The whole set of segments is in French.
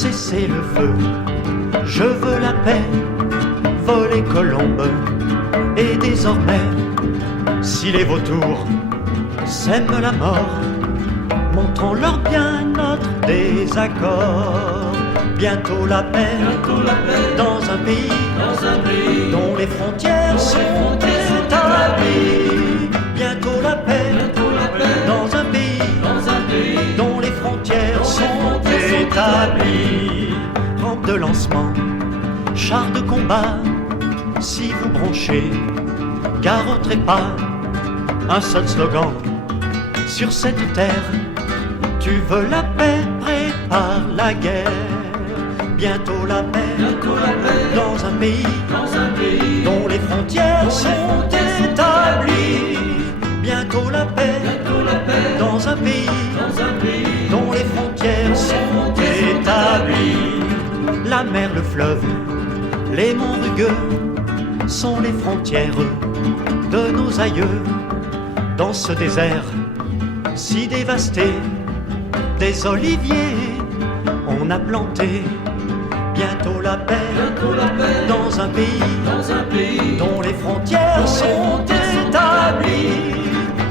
cesser le feu. Je veux la paix, voler colombe. Et désormais, si les vautours sèment la mort, montrons-leur bien notre désaccord. Bientôt la paix, dans un pays dont les frontières sont établies. Bientôt la paix, dans un pays dont les frontières sont établies. Rampe de lancement, char de combat, si vous bronchez, gare au trépas, un seul slogan sur cette terre. Tu veux la paix, prépare la guerre. Bientôt la paix, dans un pays dont les frontières sont établies. Bientôt la paix, dans un pays dont les frontières sont établies. La mer, le fleuve, les monts rugueux sont les frontières de nos aïeux. Dans ce désert si dévasté, des oliviers on a planté. Bientôt la paix, dans un pays dont les frontières sont établies.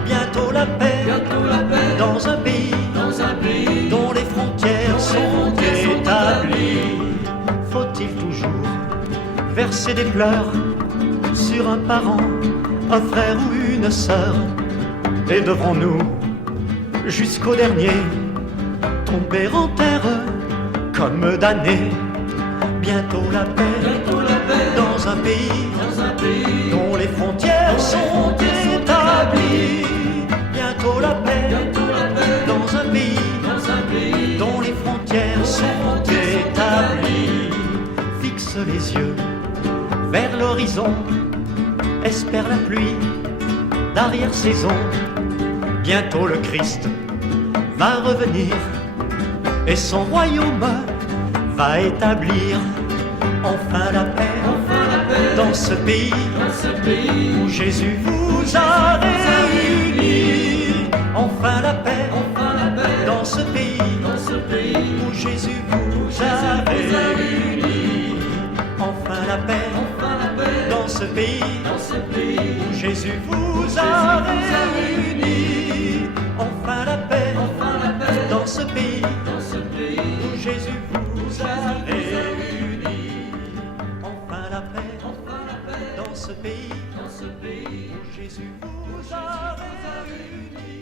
Bientôt la paix, dans un pays dont les frontières sont établies. Faut-il toujours verser des pleurs sur un parent, un frère ou une sœur? Et devrons-nous, jusqu'au dernier, tomber en terre comme damnés? Bientôt la paix, dans un pays dont les frontières sont établies. Bientôt la paix, dans un pays dont les frontières sont établies. Fixe les yeux vers l'horizon, espère la pluie d'arrière-saison. Bientôt le Christ va revenir et son royaume va établir enfin la paix, dans ce pays où Jésus vous a réunis. Enfin la paix, dans ce pays où Jésus vous a réunis. Enfin la paix, dans ce pays où Jésus vous a réunis. Enfin la paix, dans ce pays où Jésus vous a réunis. Enfin la paix, dans ce pays où Jésus vous a réunis.